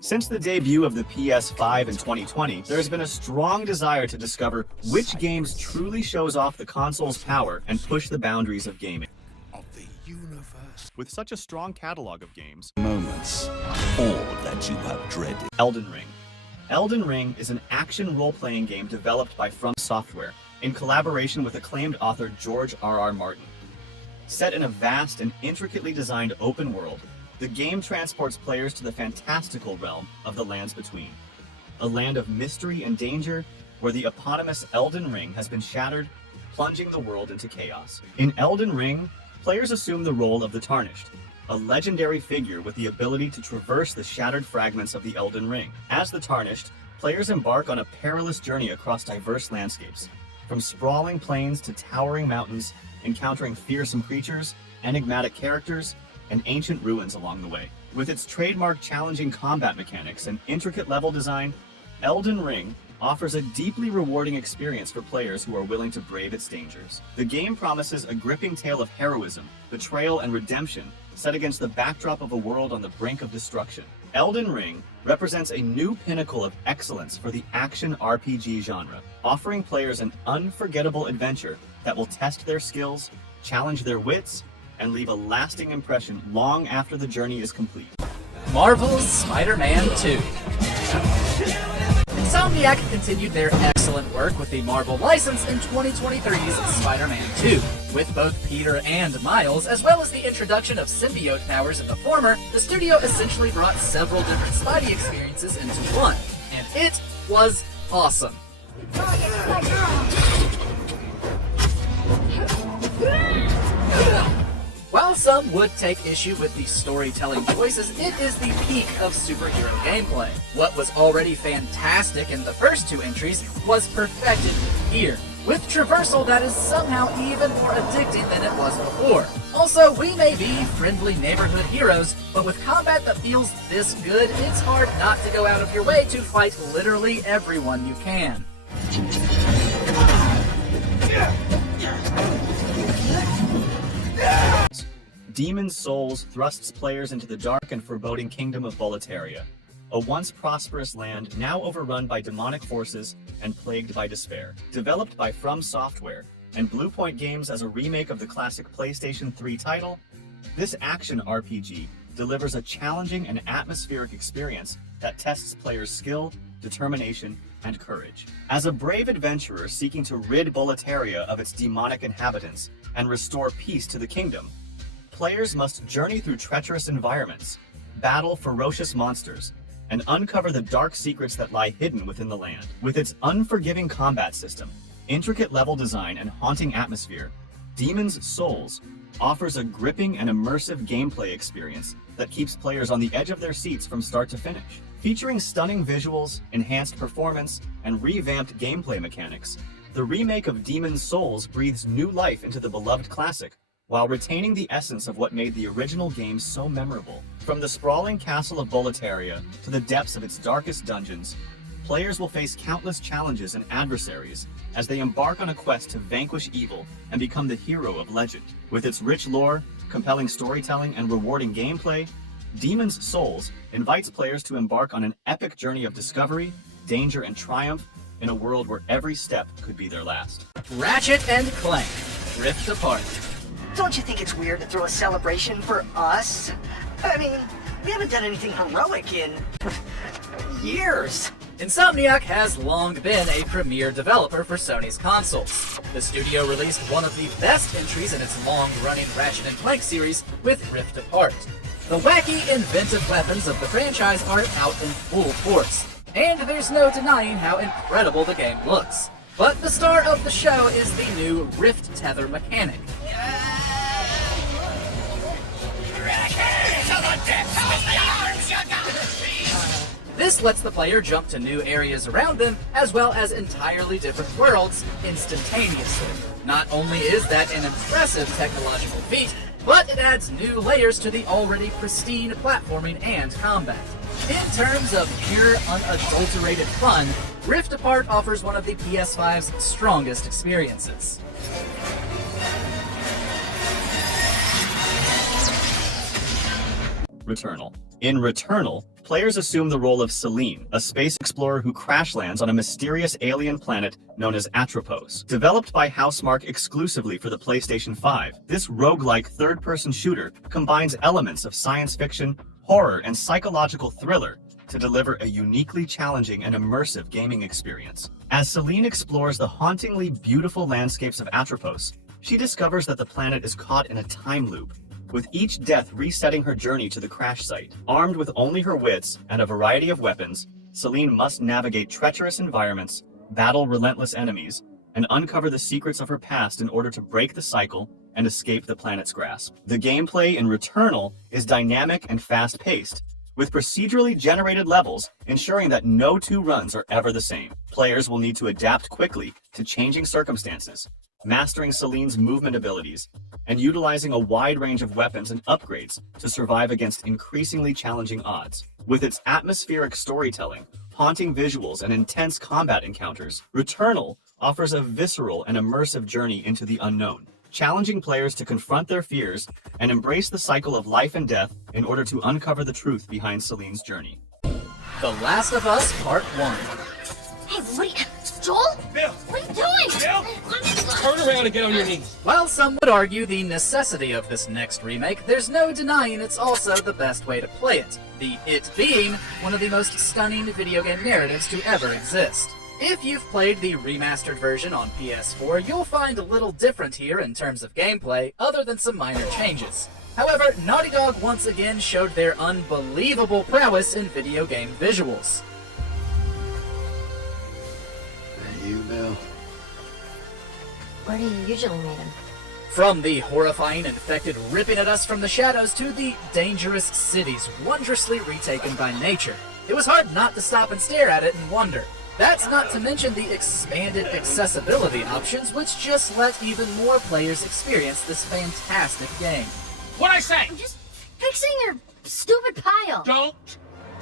Since the debut of the PS5 in 2020, there has been a strong desire to discover which games truly shows off the console's power and push the boundaries of gaming. With such a strong catalog of games, Moments, all that you have dreaded. Elden Ring. Elden Ring is an action role-playing game developed by From Software in collaboration with acclaimed author George R.R. Martin. Set in a vast and intricately designed open world, the game transports players to the fantastical realm of the Lands Between, a land of mystery and danger where the eponymous Elden Ring has been shattered, plunging the world into chaos. In Elden Ring, players assume the role of the Tarnished, a legendary figure with the ability to traverse the shattered fragments of the Elden Ring. As the Tarnished, players embark on a perilous journey across diverse landscapes, from sprawling plains to towering mountains, encountering fearsome creatures, enigmatic characters, and ancient ruins along the way. With its trademark challenging combat mechanics and intricate level design, Elden Ring offers a deeply rewarding experience for players who are willing to brave its dangers. The game promises a gripping tale of heroism, betrayal, and redemption set against the backdrop of a world on the brink of destruction. Elden Ring represents a new pinnacle of excellence for the action RPG genre, offering players an unforgettable adventure that will test their skills, challenge their wits, and leave a lasting impression long after the journey is complete. Marvel's Spider-Man 2. Insomniac continued their excellent work with the Marvel license in 2023's Spider-Man 2. With both Peter and Miles, as well as the introduction of symbiote powers in the former, the studio essentially brought several different Spidey experiences into one, and it was awesome. While some would take issue with the storytelling choices, it is the peak of superhero gameplay. What was already fantastic in the first two entries was perfected here, with traversal that is somehow even more addicting than it was before. Also, we may be friendly neighborhood heroes, but with combat that feels this good, it's hard not to go out of your way to fight literally everyone you can. Demon's Souls thrusts players into the dark and foreboding kingdom of Boletaria, a once prosperous land now overrun by demonic forces and plagued by despair. Developed by From Software and Bluepoint Games as a remake of the classic PlayStation 3 title, this action RPG delivers a challenging and atmospheric experience that tests players' skill, determination, and courage. As a brave adventurer seeking to rid Boletaria of its demonic inhabitants and restore peace to the kingdom, players must journey through treacherous environments, battle ferocious monsters, and uncover the dark secrets that lie hidden within the land. With its unforgiving combat system, intricate level design, and haunting atmosphere, Demon's Souls offers a gripping and immersive gameplay experience that keeps players on the edge of their seats from start to finish. Featuring stunning visuals, enhanced performance, and revamped gameplay mechanics, the remake of Demon's Souls breathes new life into the beloved classic, while retaining the essence of what made the original game so memorable. From the sprawling castle of Boletaria to the depths of its darkest dungeons, players will face countless challenges and adversaries as they embark on a quest to vanquish evil and become the hero of legend. With its rich lore, compelling storytelling, and rewarding gameplay, Demon's Souls invites players to embark on an epic journey of discovery, danger, and triumph in a world where every step could be their last. Ratchet and Clank, Rift Apart. Don't you think it's weird to throw a celebration for us? I mean, we haven't done anything heroic in years. Insomniac has long been a premier developer for Sony's consoles. The studio released one of the best entries in its long-running Ratchet and Clank series with Rift Apart. The wacky, inventive weapons of the franchise are out in full force, and there's no denying how incredible the game looks. But the star of the show is the new Rift Tether mechanic. This lets the player jump to new areas around them, as well as entirely different worlds, instantaneously. Not only is that an impressive technological feat, but it adds new layers to the already pristine platforming and combat. In terms of pure, unadulterated fun, Rift Apart offers one of the PS5's strongest experiences. Returnal. In Returnal, players assume the role of Celine, a space explorer who crash lands on a mysterious alien planet known as Atropos. Developed by Housemarque exclusively for the PlayStation 5, this roguelike third-person shooter combines elements of science fiction, horror, and psychological thriller to deliver a uniquely challenging and immersive gaming experience. As Celine explores the hauntingly beautiful landscapes of Atropos, she discovers that the planet is caught in a time loop, with each death resetting her journey to the crash site. Armed with only her wits and a variety of weapons, Celine must navigate treacherous environments, battle relentless enemies, and uncover the secrets of her past in order to break the cycle and escape the planet's grasp. The gameplay in Returnal is dynamic and fast-paced, with procedurally generated levels ensuring that no two runs are ever the same. Players will need to adapt quickly to changing circumstances, mastering Celine's movement abilities, and utilizing a wide range of weapons and upgrades to survive against increasingly challenging odds. With its atmospheric storytelling, haunting visuals, and intense combat encounters, Returnal offers a visceral and immersive journey into the unknown, challenging players to confront their fears and embrace the cycle of life and death in order to uncover the truth behind Celine's journey. The Last of Us Part 1. Hey, what are you... Joel? Bill! What are you doing? Bill! Turn around and get on your knees. While some would argue the necessity of this next remake, there's no denying it's also the best way to play it. The it being one of the most stunning video game narratives to ever exist. If you've played the remastered version on PS4, you'll find a little different here in terms of gameplay, other than some minor changes. However, Naughty Dog once again showed their unbelievable prowess in video game visuals. You, Bill? Where do you usually meet him? From the horrifying infected ripping at us from the shadows to the dangerous cities wondrously retaken by nature, it was hard not to stop and stare at it and wonder. That's not to mention the expanded accessibility options, which just let even more players experience this fantastic game. What'd I say? I'm just fixing your stupid pile. Don't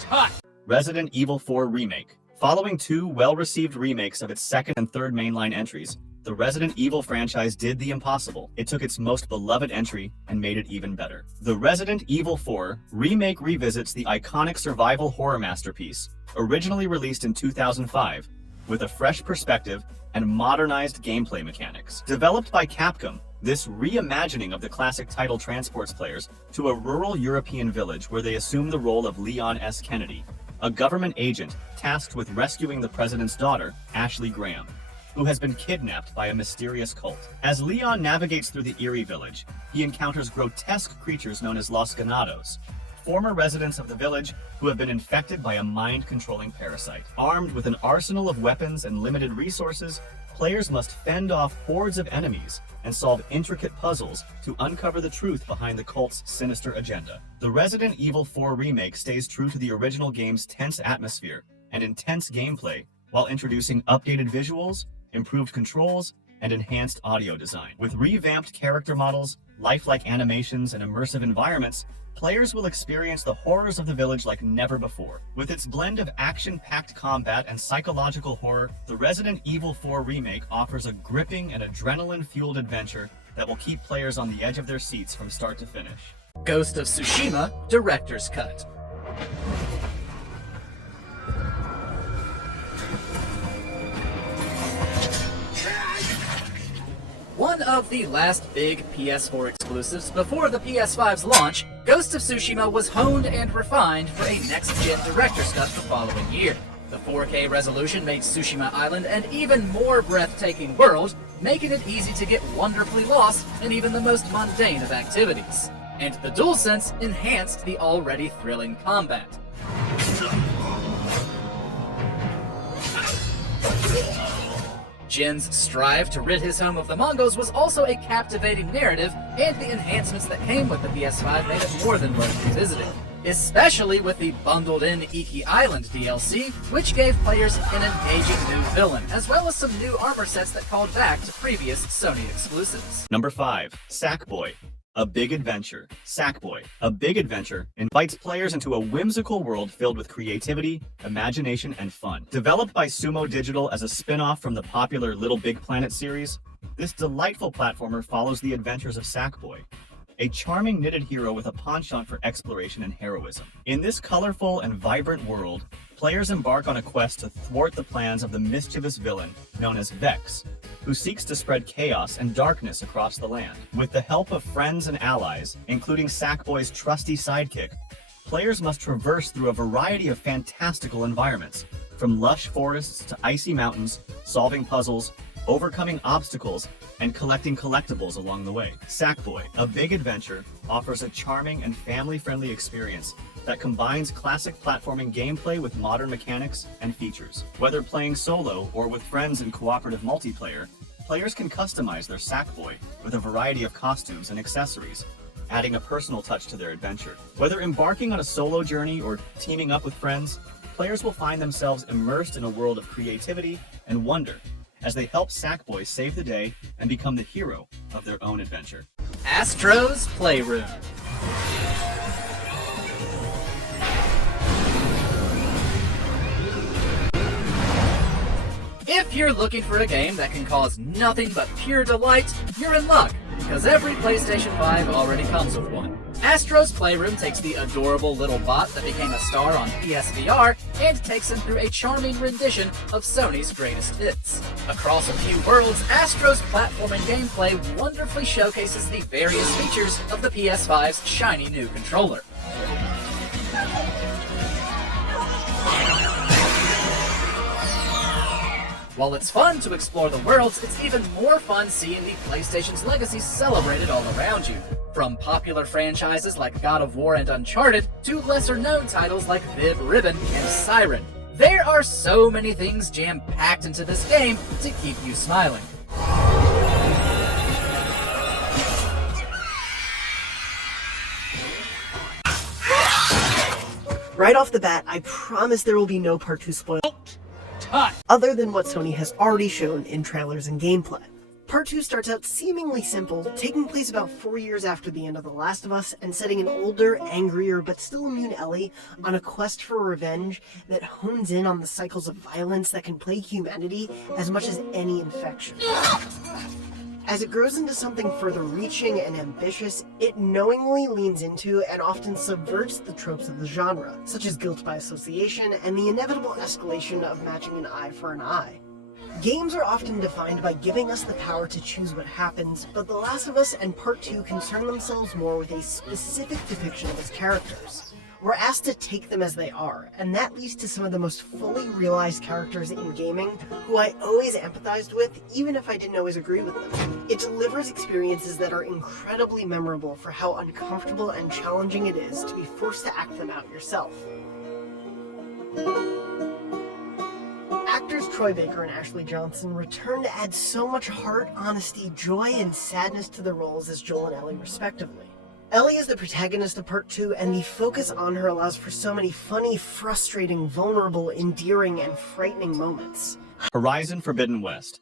touch. Resident Evil 4 Remake. Following two well-received remakes of its second and third mainline entries, the Resident Evil franchise did the impossible. It took its most beloved entry and made it even better. The Resident Evil 4 Remake revisits the iconic survival horror masterpiece, originally released in 2005, with a fresh perspective and modernized gameplay mechanics. Developed by Capcom, this reimagining of the classic title transports players to a rural European village where they assume the role of Leon S. Kennedy, a government agent tasked with rescuing the president's daughter, Ashley Graham, who has been kidnapped by a mysterious cult. As Leon navigates through the eerie village, he encounters grotesque creatures known as Los Ganados, former residents of the village who have been infected by a mind-controlling parasite. Armed with an arsenal of weapons and limited resources, players must fend off hordes of enemies and solve intricate puzzles to uncover the truth behind the cult's sinister agenda. The Resident Evil 4 Remake stays true to the original game's tense atmosphere and intense gameplay while introducing updated visuals, improved controls, and enhanced audio design. With revamped character models, lifelike animations, and immersive environments, players will experience the horrors of the village like never before. With its blend of action-packed combat and psychological horror, the Resident Evil 4 Remake offers a gripping and adrenaline-fueled adventure that will keep players on the edge of their seats from start to finish. Ghost of Tsushima Director's Cut. One of the last big PS4 exclusives before the PS5's launch, Ghost of Tsushima was honed and refined for a next-gen director's cut the following year. The 4K resolution made Tsushima Island an even more breathtaking world, making it easy to get wonderfully lost in even the most mundane of activities. And the DualSense enhanced the already thrilling combat. Jin's strive to rid his home of the Mongols was also a captivating narrative, and the enhancements that came with the PS5 made it more than worth revisiting. Especially with the bundled-in Iki Island DLC, which gave players an engaging new villain, as well as some new armor sets that called back to previous Sony exclusives. Number 5. Sackboy: A Big Adventure. Sackboy: A Big Adventure invites players into a whimsical world filled with creativity, imagination, and fun. Developed by Sumo Digital as a spin-off from the popular Little Big Planet series, this delightful platformer follows the adventures of Sackboy, a charming knitted hero with a penchant for exploration and heroism. In this colorful and vibrant world, players embark on a quest to thwart the plans of the mischievous villain known as Vex, who seeks to spread chaos and darkness across the land. With the help of friends and allies, including Sackboy's trusty sidekick, players must traverse through a variety of fantastical environments, from lush forests to icy mountains, solving puzzles, overcoming obstacles, and collecting collectibles along the way. Sackboy, a big adventure, offers a charming and family-friendly experience that combines classic platforming gameplay with modern mechanics and features. Whether playing solo or with friends in cooperative multiplayer, players can customize their Sackboy with a variety of costumes and accessories, adding a personal touch to their adventure. Whether embarking on a solo journey or teaming up with friends, players will find themselves immersed in a world of creativity and wonder as they help Sackboy save the day and become the hero of their own adventure. Astros Playroom. If you're looking for a game that can cause nothing but pure delight, you're in luck, because every PlayStation 5 already comes with one. Astros Playroom takes the adorable little bot that became a star on PSVR and takes him through a charming rendition of Sony's greatest hits. Across a few worlds, Astros platforming gameplay wonderfully showcases the various features of the PS5's shiny new controller. While it's fun to explore the worlds, it's even more fun seeing the PlayStation's legacy celebrated all around you. From popular franchises like God of War and Uncharted, to lesser-known titles like Viv Ribbon and Siren. There are so many things jam-packed into this game to keep you smiling. Right off the bat, I promise there will be no Part 2 spoilers, other than what Sony has already shown in trailers and gameplay. Part 2 starts out seemingly simple, taking place about 4 years after the end of The Last of Us, and setting an older, angrier, but still immune Ellie on a quest for revenge that hones in on the cycles of violence that can plague humanity as much as any infection. As it grows into something further reaching and ambitious, it knowingly leans into and often subverts the tropes of the genre, such as guilt by association and the inevitable escalation of matching an eye for an eye. Games are often defined by giving us the power to choose what happens, but The Last of Us and Part 2 concern themselves more with a specific depiction of its characters. We're asked to take them as they are, and that leads to some of the most fully realized characters in gaming who I always empathized with, even if I didn't always agree with them. It delivers experiences that are incredibly memorable for how uncomfortable and challenging it is to be forced to act them out yourself. Actors Troy Baker and Ashley Johnson return to add so much heart, honesty, joy, and sadness to the roles as Joel and Ellie respectively. Ellie is the protagonist of Part 2, and the focus on her allows for so many funny, frustrating, vulnerable, endearing, and frightening moments. Horizon Forbidden West.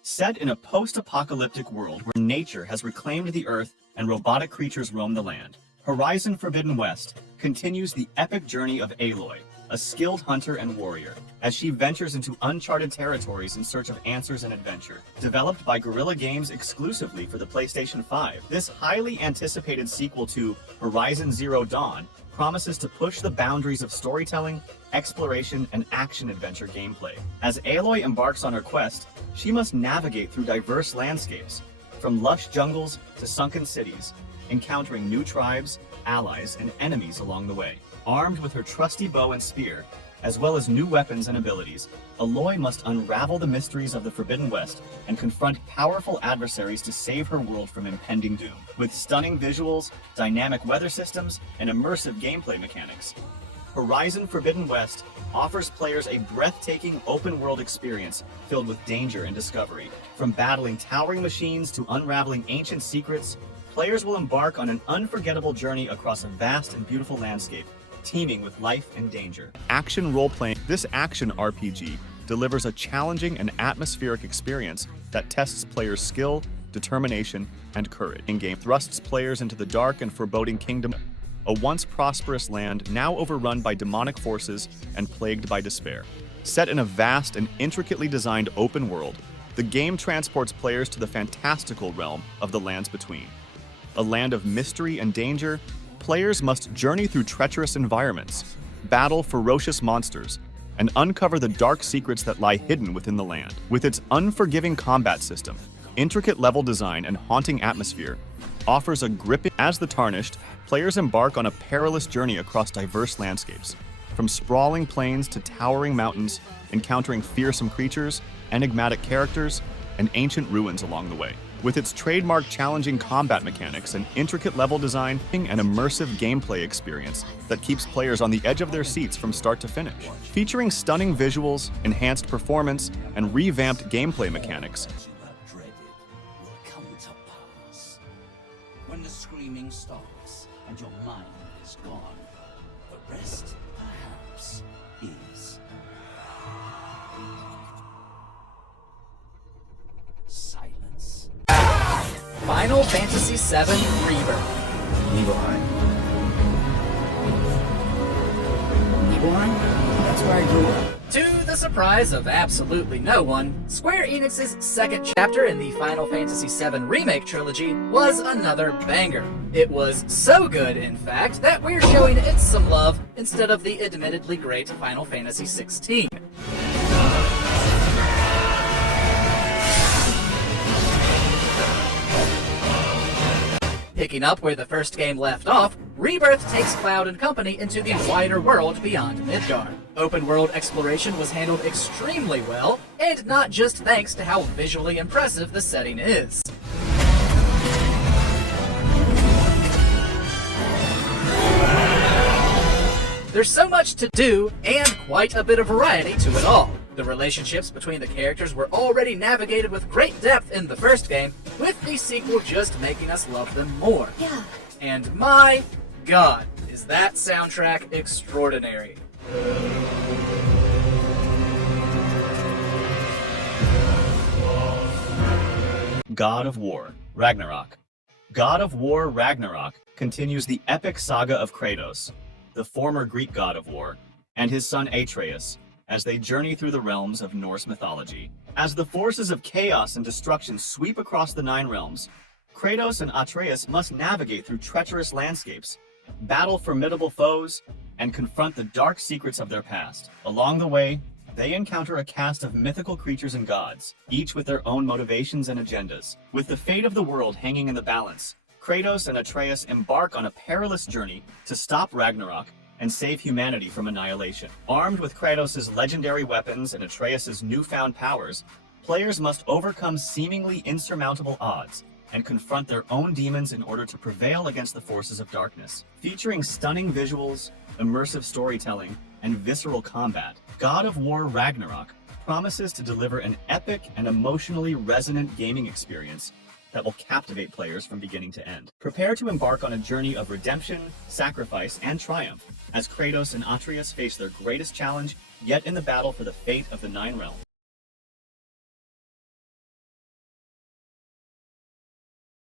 Set in a post-apocalyptic world where nature has reclaimed the Earth and robotic creatures roam the land, Horizon Forbidden West continues the epic journey of Aloy, a skilled hunter and warrior, as she ventures into uncharted territories in search of answers and adventure. Developed by Guerrilla Games exclusively for the PlayStation 5, this highly anticipated sequel to Horizon Zero Dawn promises to push the boundaries of storytelling, exploration, and action-adventure gameplay. As Aloy embarks on her quest, she must navigate through diverse landscapes, from lush jungles to sunken cities, encountering new tribes, allies, and enemies along the way. Armed with her trusty bow and spear, as well as new weapons and abilities, Aloy must unravel the mysteries of the Forbidden West and confront powerful adversaries to save her world from impending doom. With stunning visuals, dynamic weather systems, and immersive gameplay mechanics, Horizon Forbidden West offers players a breathtaking open-world experience filled with danger and discovery. From battling towering machines to unraveling ancient secrets, players will embark on an unforgettable journey across a vast and beautiful landscape, teeming with life and danger. Action role-playing. This action RPG delivers a challenging and atmospheric experience that tests players' skill, determination, and courage. In-game thrusts players into the dark and foreboding kingdom, a once prosperous land now overrun by demonic forces and plagued by despair. Set in a vast and intricately designed open world, the game transports players to the fantastical realm of the lands between. a land of mystery and danger, players must journey through treacherous environments, battle ferocious monsters, and uncover the dark secrets that lie hidden within the land. With its unforgiving combat system, intricate level design, and haunting atmosphere, offers a gripping. As the Tarnished, players embark on a perilous journey across diverse landscapes, from sprawling plains to towering mountains, encountering fearsome creatures, enigmatic characters, and ancient ruins along the way. With its trademark challenging combat mechanics and intricate level design, an immersive gameplay experience that keeps players on the edge of their seats from start to finish. Featuring stunning visuals, enhanced performance, and revamped gameplay mechanics, What you have dreaded will come to pass. When the screaming stops and your mind is gone, the rest, perhaps, is silence. Final Fantasy VII Rebirth. Nibelheim. Nibelheim? That's where I grew up. To the surprise of absolutely no one, Square Enix's second chapter in the Final Fantasy VII Remake trilogy was another banger. It was so good, in fact, that we're showing it some love instead of the admittedly great Final Fantasy XVI. Picking up where the first game left off, Rebirth takes Cloud and company into the wider world beyond Midgard. Open-world exploration was handled extremely well, and not just thanks to how visually impressive the setting is. There's so much to do, and quite a bit of variety to it all. The relationships between the characters were already navigated with great depth in the first game, with the sequel just making us love them more. Yeah. And my god, is that soundtrack extraordinary. God of War, Ragnarok. God of War Ragnarok continues the epic saga of Kratos, the former Greek god of war, and his son Atreus, as they journey through the realms of Norse mythology. As the forces of chaos and destruction sweep across the Nine Realms, Kratos and Atreus must navigate through treacherous landscapes, battle formidable foes, and confront the dark secrets of their past. Along the way, they encounter a cast of mythical creatures and gods, each with their own motivations and agendas. With the fate of the world hanging in the balance, Kratos and Atreus embark on a perilous journey to stop Ragnarok and save humanity from annihilation. Armed with Kratos' legendary weapons and Atreus' newfound powers, players must overcome seemingly insurmountable odds and confront their own demons in order to prevail against the forces of darkness. Featuring stunning visuals, immersive storytelling, and visceral combat, God of War Ragnarok promises to deliver an epic and emotionally resonant gaming experience that will captivate players from beginning to end. Prepare to embark on a journey of redemption, sacrifice, and triumph as Kratos and Atreus face their greatest challenge yet in the battle for the fate of the Nine Realms.